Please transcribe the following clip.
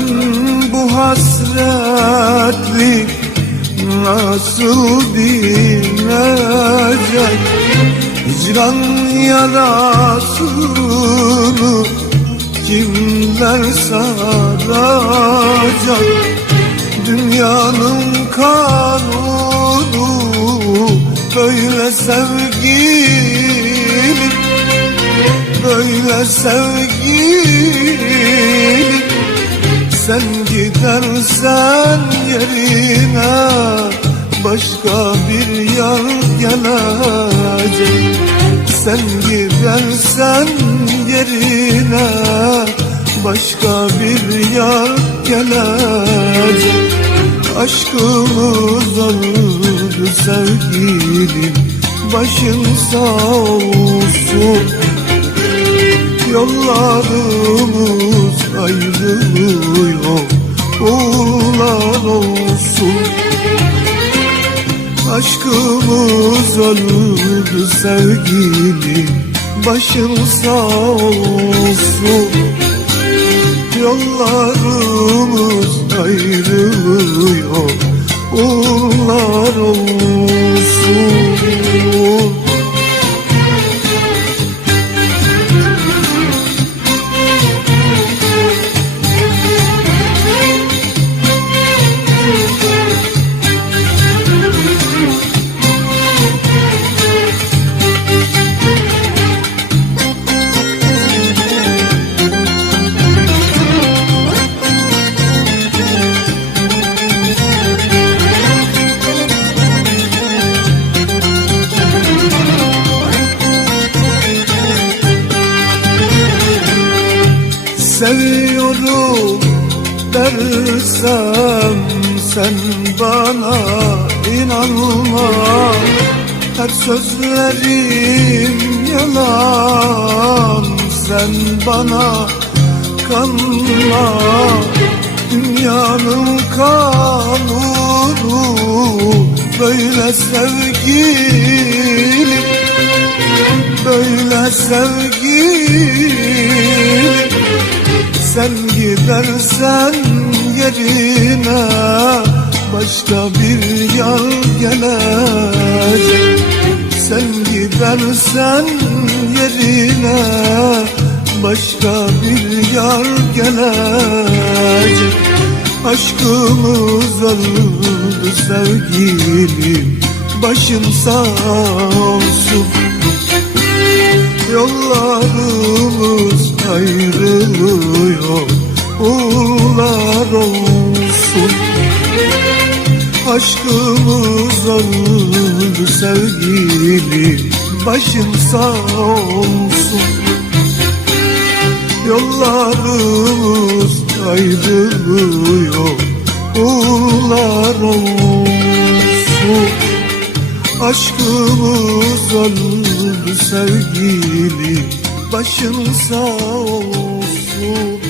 Bilmem bu hasretlik nasıl dinecek? Hicran yarasını kimler saracak? Dünyanın kanunu böyle sevgilim Böyle sevgilim Sen gidersen yerine Başka bir yar gelecek. Sen gidersen yerine Başka bir yar gelecek. Aşkımız öldü sevgilim Başın sağ olsun Yollarımız ayrılıyor. Uğurlar olsun. Aşkımız öldü sevgilim Başın sağ olsun. Yollarımız Seviyorum dersem sen bana inanma. Her sözlerim yalan sen bana kanma. Dünyanın kanunu böyle sevgilim Böyle sevgilim sen gidersen yerine başka bir yar gelecek. Sen gidersen yerine başka bir yar gelecek. Aşkımız öldü sevgilim başın sağ olsun. Yollarımız ayrılıyor. Uğurlar olsun. Aşkımız öldü sevgilim Başın sağ olsun. Yollarımız ayrılıyor. Uğurlar olsun. Aşkımız öldü sevgilim Başın sağ olsun